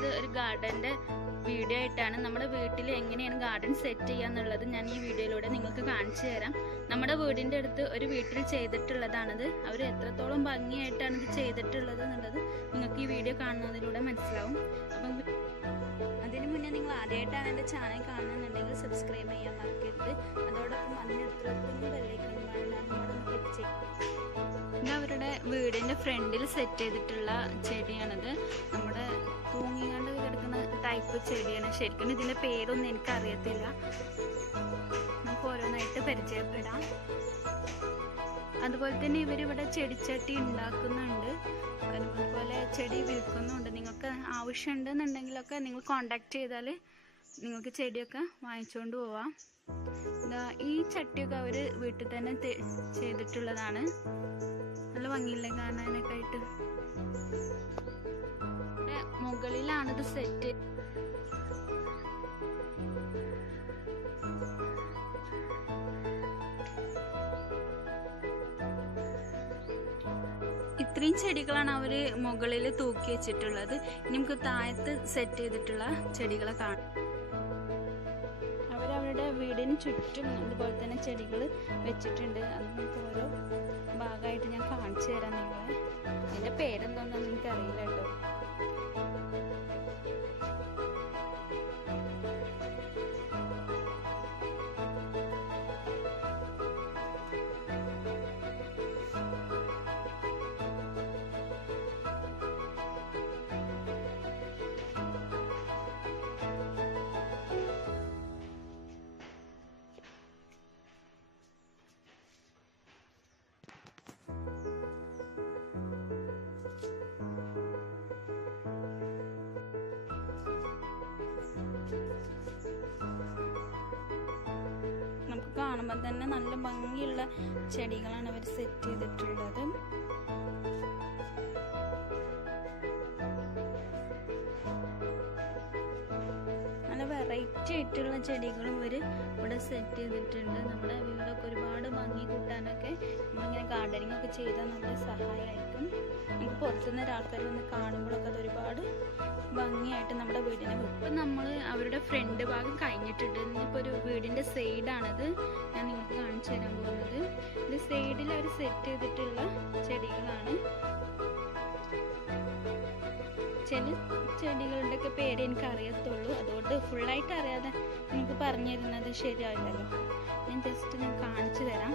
വന്നിട്ടുള്ളത് ഒരു ഗാർഡൻ്റെ വീഡിയോ ആയിട്ടാണ്. നമ്മുടെ വീട്ടിൽ എങ്ങനെയാണ് ഗാർഡൻ സെറ്റ് ചെയ്യാന്നുള്ളത് ഞാൻ ഈ വീഡിയോയിലൂടെ നിങ്ങൾക്ക് കാണിച്ചു തരാം. നമ്മുടെ വീടിൻ്റെ അടുത്ത് ഒരു വീട്ടിൽ ചെയ്തിട്ടുള്ളതാണിത്. അവർ എത്രത്തോളം ഭംഗിയായിട്ടാണ് ഇത് ചെയ്തിട്ടുള്ളത് എന്നുള്ളത് നിങ്ങൾക്ക് ഈ വീഡിയോ കാണുന്നതിലൂടെ മനസ്സിലാവും. അപ്പം അതിനു മുന്നേ നിങ്ങൾ ആദ്യമായിട്ടാണ് എൻ്റെ ചാനൽ കാണുന്നുണ്ടെങ്കിൽ സബ്സ്ക്രൈബ് ചെയ്യാൻ മറക്കരുത്. അതോടൊപ്പം അതിനടുത്തുള്ള കുഞ്ഞു ബെല്ലൈക്കണുമാണ് നമ്മളോട് ക്ലിക്ക് ചെയ്യും. ഇത് അവരുടെ വീടിൻ്റെ ഫ്രണ്ടിൽ സെറ്റ് ചെയ്തിട്ടുള്ള ചെടിയാണിത്. നമ്മുടെ തൂങ്ങിക്കാണ്ട് കിടക്കുന്ന ടൈപ്പ് ചെടിയാണ്. ശരിക്കും ഇതിൻ്റെ പേരൊന്നും എനിക്കറിയത്തില്ല. നമുക്ക് ഓരോന്നായിട്ട് പരിചയപ്പെടാം. അതുപോലെ തന്നെ ഇവരിവിടെ ചെടിച്ചട്ടി ഉണ്ടാക്കുന്നുണ്ട്, അതുപോലെ ചെടി വിൽക്കുന്നുണ്ട്. നിങ്ങൾക്ക് ആവശ്യമുണ്ടെന്നുണ്ടെങ്കിലൊക്കെ നിങ്ങൾ കോണ്ടാക്ട് ചെയ്താൽ നിങ്ങൾക്ക് ചെടിയൊക്കെ വാങ്ങിച്ചുകൊണ്ട് പോവാം. ഈ ചട്ടിയൊക്കെ അവർ വീട്ടിൽ തന്നെ ചെയ്തിട്ടുള്ളതാണ്. നല്ല ഭംഗിയില്ലേ കാണാനൊക്കെ ആയിട്ട്. മുകളിലാണിത് സെറ്റ്. ഇത്രയും ചെടികളാണ് അവർ മുകളിൽ തൂക്കി വെച്ചിട്ടുള്ളത്. ഇനി നമുക്ക് താഴത്ത് സെറ്റ് ചെയ്തിട്ടുള്ള ചെടികളെ കാണാം. അവരവരുടെ വീടിന് ചുറ്റും അതുപോലെ തന്നെ ചെടികൾ വെച്ചിട്ടുണ്ട്. അത് നമുക്ക് ഓരോ ഭാഗമായിട്ട് ഞാൻ കാണിച്ചു തരാം നിങ്ങളെ. ഇതിൻ്റെ പേരെന്തോന്നും എനിക്കറിയില്ല കേട്ടോ. കാണുമ്പോൾ തന്നെ നല്ല ഭംഗിയുള്ള ചെടികളാണ് അവർ സെറ്റ് ചെയ്തിട്ടുള്ളത്. നല്ല വെറൈറ്റി ആയിട്ടുള്ള ചെടികളും ഇവർ ഇവിടെ സെറ്റ് ചെയ്തിട്ടുണ്ട്. നമ്മുടെ വീടൊക്കെ ഒരുപാട് ഭംഗി കൂട്ടാനൊക്കെ നമ്മളിങ്ങനെ ഗാർഡനിങ് ഒക്കെ ചെയ്താൽ നല്ല സഹായമായിരിക്കും. നമുക്ക് പുറത്തുനിന്ന് ഒരാൾക്കാർ വന്ന് കാണുമ്പോഴൊക്കെ അത് ഒരുപാട് ഭംഗിയായിട്ട് നമ്മുടെ വീടിനെ വെക്കും. ഇപ്പം നമ്മൾ അവരുടെ ഫ്രണ്ട് ഭാഗം കഴിഞ്ഞിട്ടുണ്ട്. ഇന്നിപ്പോൾ ഒരു വീടിൻ്റെ സൈഡാണിത് ഞാൻ നിങ്ങൾക്ക് കാണിച്ചു തരാൻ പോകുന്നത്. ഇത് സൈഡിൽ അവർ സെറ്റ് ചെയ്തിട്ടുള്ള ചെടികളാണ്. ചില ചെടികളുടെയൊക്കെ പേര് എനിക്ക് അറിയത്തുള്ളൂ, അതുകൊണ്ട് ഫുള്ളായിട്ട് അറിയാതെ നിങ്ങൾക്ക് പറഞ്ഞു തരുന്നത് ശരിയാവില്ലല്ലോ. ഞാൻ ജസ്റ്റ് ഞാൻ കാണിച്ചു തരാം.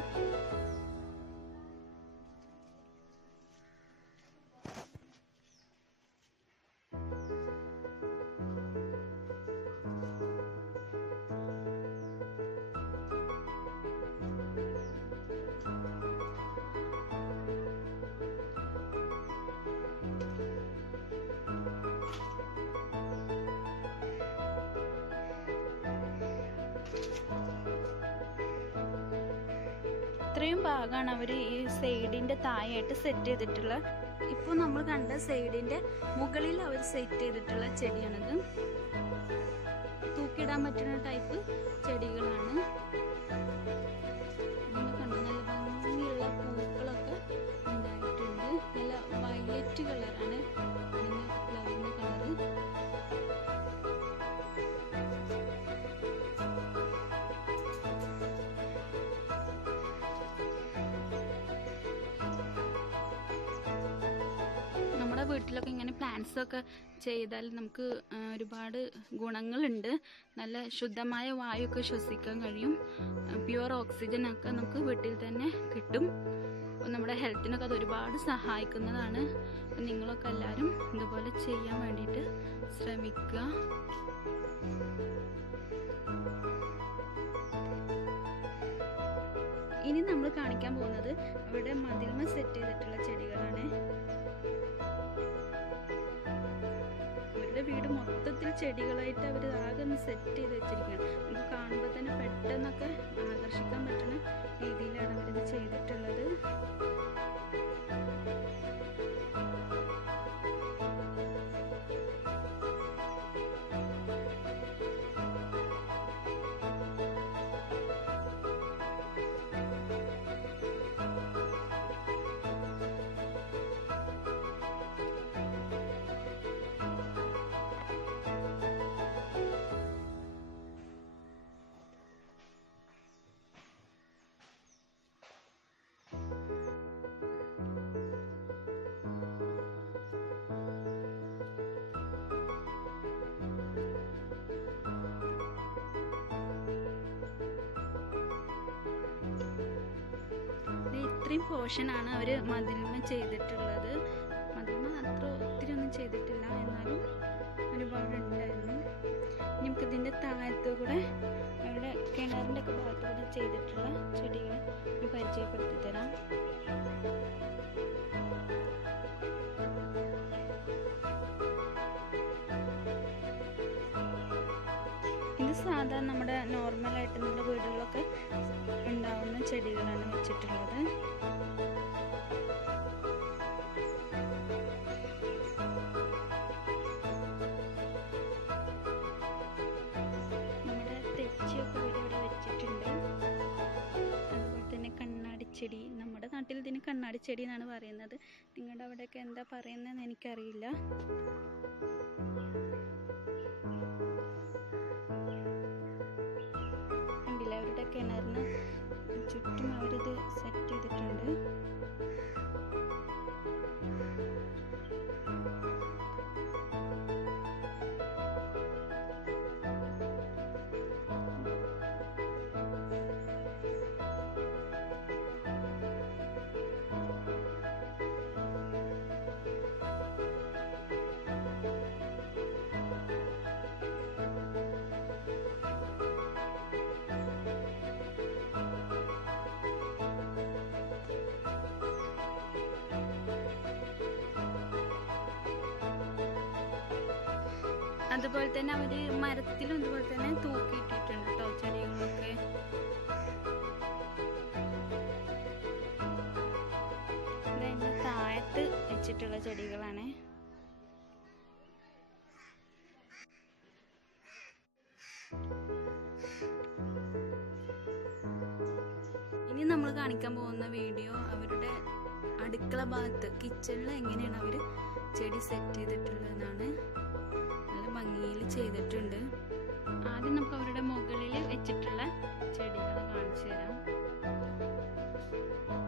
ഇത്രയും ഭാഗമാണ് അവർ ഈ സൈഡിൻ്റെ താഴെയായിട്ട് സെറ്റ് ചെയ്തിട്ടുള്ളത്. ഇപ്പോൾ നമ്മൾ കണ്ട സൈഡിൻ്റെ മുകളിൽ അവർ സെറ്റ് ചെയ്തിട്ടുള്ള ചെടിയാണിത്. തൂക്കിയിടാൻ പറ്റുന്ന ടൈപ്പ് ചെടികളാണ്. കണ്ടു നല്ല ഭംഗിയുള്ള പൂക്കളൊക്കെ ഉണ്ടായിട്ടുണ്ട്. നല്ല വയലറ്റ് കളറാണ് ഇതിൻ്റെ ഫ്ലവറിൻ്റെ കളറ്. വീട്ടിലൊക്കെ ഇങ്ങനെ പ്ലാന്റ്സ് ഒക്കെ ചെയ്താൽ നമുക്ക് ഒരുപാട് ഗുണങ്ങളുണ്ട്. നല്ല ശുദ്ധമായ വായുവൊക്കെ ശ്വസിക്കാൻ കഴിയും. പ്യുവർ ഓക്സിജൻ ഒക്കെ നമുക്ക് വീട്ടിൽ തന്നെ കിട്ടും. നമ്മുടെ ഹെൽത്തിനൊക്കെ അത് ഒരുപാട് സഹായിക്കുന്നതാണ്. അപ്പം നിങ്ങളൊക്കെ എല്ലാവരും ഇതുപോലെ ചെയ്യാൻ വേണ്ടിയിട്ട് ശ്രമിക്കുക. ഇനി നമ്മൾ കാണിക്കാൻ പോകുന്നത് അവിടെ മതിൽമ സെറ്റ് ചെയ്തിട്ടുള്ള ചെടികളാണ്. വീട് മൊത്തത്തിൽ ചെടികളായിട്ട് അവർ ആകെ ഒന്ന് സെറ്റ് ചെയ്ത് വെച്ചിരിക്കുകയാണ്. നമുക്ക് കാണുമ്പോൾ തന്നെ പെട്ടെന്നൊക്കെ ആകർഷിക്കാൻ പറ്റുന്ന രീതിയിലാണ് അവരിത് ചെയ്തിട്ടുള്ളത്. ഇത്രയും പോർഷനാണ് അവർ മതിൽമ ചെയ്തിട്ടുള്ളത്. മതിൽമ അത്ര ഒത്തിരി ഒന്നും ചെയ്തിട്ടില്ല, എന്നാലും ഒരുപാടുണ്ടായിരുന്നു. ഇനി നമുക്ക് ഇതിൻ്റെ താഴത്തു കൂടെ അവിടെ കിണറിൻ്റെ ഒക്കെ ഭാഗത്തു കൂടെ ചെയ്തിട്ടുള്ള ചെടികൾ പരിചയപ്പെടുത്തി തരാം. ഇത് സാധാരണ നമ്മുടെ നോർമലായിട്ട് നമ്മുടെ വീടുകളിലൊക്കെ ഉണ്ടാവുന്ന ചെടികളാണ് വെച്ചിട്ടുള്ളത്. നമ്മുടെ തെച്ചിയൊക്കെ ഇവിടെ വെച്ചിട്ടുണ്ട്. അതുപോലെ തന്നെ കണ്ണാടിച്ചെടി, നമ്മുടെ നാട്ടിൽ ഇതിന് കണ്ണാടിച്ചെടി എന്നാണ് പറയുന്നത്. നിങ്ങളുടെ അവിടെയൊക്കെ എന്താ പറയുന്നതെന്ന് എനിക്കറിയില്ല. അവരുടെ കിണറിന് ചുറ്റും അവരിത് സെറ്റ് ചെയ്തിട്ടുണ്ട്. അതുപോലെ തന്നെ അവര് മരത്തിലും ഇതുപോലെ തന്നെ തൂക്കിയിട്ടിട്ടുണ്ട് കേട്ടോ ചെടികളൊക്കെ. ഇതിന്റെ താഴത്ത് വെച്ചിട്ടുള്ള ചെടികളാണ്. ഇനി നമ്മൾ കാണിക്കാൻ പോകുന്ന വീഡിയോ അവരുടെ അടുക്കള ഭാഗത്ത് കിച്ചണിൽ എങ്ങനെയാണ് അവർ ചെടി സെറ്റ് ചെയ്തിട്ടുള്ളതെന്നാണ്. ഭംഗിയിൽ ചെയ്തിട്ടുണ്ട്. ആദ്യം നമുക്ക് അവരുടെ മുകളിൽ വെച്ചിട്ടുള്ള ചെടികൾ കാണിച്ചു തരാം.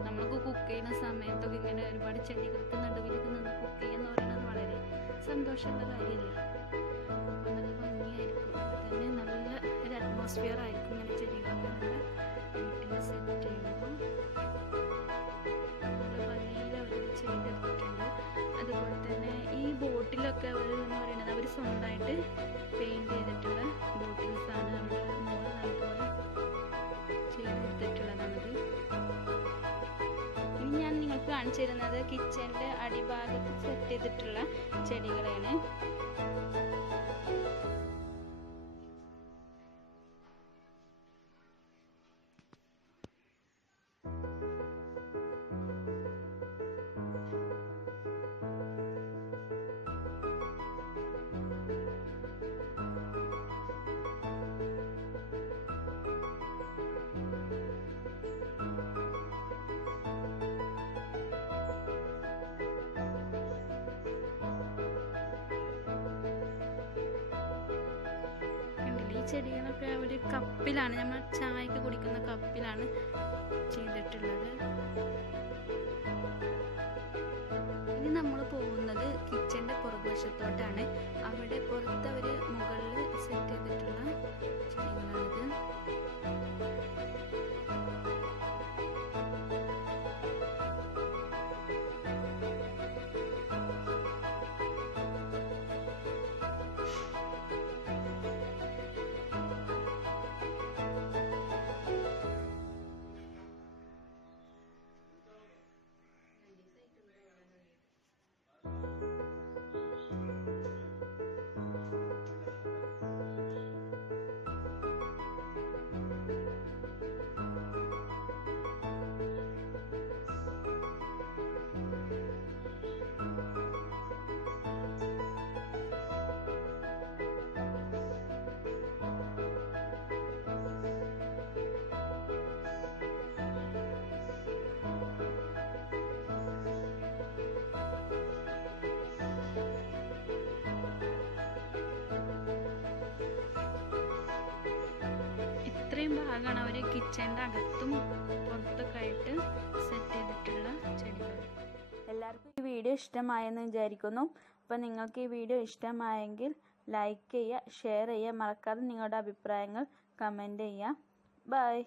നമ്മളൊക്കെ കുക്ക് ചെയ്യുന്ന സമയത്തൊക്കെ ഇങ്ങനെ ഒരുപാട് ചെടികൾക്ക് നടുവിലേക്ക് നിന്ന് കുക്ക് ചെയ്യുക എന്ന് പറയുന്നത് വളരെ സന്തോഷമുള്ള കാര്യമല്ലേ. അപ്പോൾ നല്ല ഭംഗിയായിരിക്കും, തന്നെ നല്ല ഒരു അറ്റ്മോസ്ഫിയർ ആയിരിക്കും ഇങ്ങനെ ചെടികളൊക്കെ നമ്മുടെ വീട്ടിൽ സെറ്റ് ചെയ്യുമ്പോൾ. നല്ല ഭംഗിയിൽ അവരത് ചെയ്തെടുത്തിട്ടുണ്ട്. അതുപോലെ തന്നെ ഈ ബോട്ടിലൊക്കെ അവർ എന്ന് പറയുന്നത് അവർ സ്വന്തമായിട്ട് പെയിൻറ് ചെയ്തിട്ടുള്ള ബോട്ടിൽസാണ്. അവരുടെ മോള് നല്ലപോലെ ചെയ്തെടുത്തിട്ടുള്ളതാണത്. ഇനി ഞാൻ നിങ്ങൾക്ക് കാണിച്ചു തരുന്നത് കിച്ചണിൻ്റെ അടിഭാഗത്ത് സെറ്റ് ചെയ്തിട്ടുള്ള ചെടികളാണ്. ചെടികളൊക്കെ ഒരു കപ്പിലാണ്, നമ്മൾ ചായക്ക് കുടിക്കുന്ന കപ്പിലാണ് ചെയ്തിട്ടുള്ളത്. ഇനി നമ്മൾ പോകുന്നത് കിച്ചൻ്റെ പുറകുവശത്തോട്ടാണ്. അവിടെ പുറത്ത് അവർ മുകളിൽ സെറ്റ് ചെയ്തിട്ടുള്ള ചെടികളാണിത്. ഇത്രയും ഭാഗമാണ് അവർ കിച്ചൻ്റെ അകത്തും പുറത്തൊക്കെ ആയിട്ട് സെറ്റ് ചെയ്തിട്ടുള്ള ചെടികൾ. എല്ലാവർക്കും ഈ വീഡിയോ ഇഷ്ടമായെന്ന് വിചാരിക്കുന്നു. അപ്പോൾ നിങ്ങൾക്ക് ഈ വീഡിയോ ഇഷ്ടമായെങ്കിൽ ലൈക്ക് ചെയ്യുക, ഷെയർ ചെയ്യുക, മറക്കാതെ നിങ്ങളുടെ അഭിപ്രായങ്ങൾ കമൻറ്റ് ചെയ്യുക. ബൈ.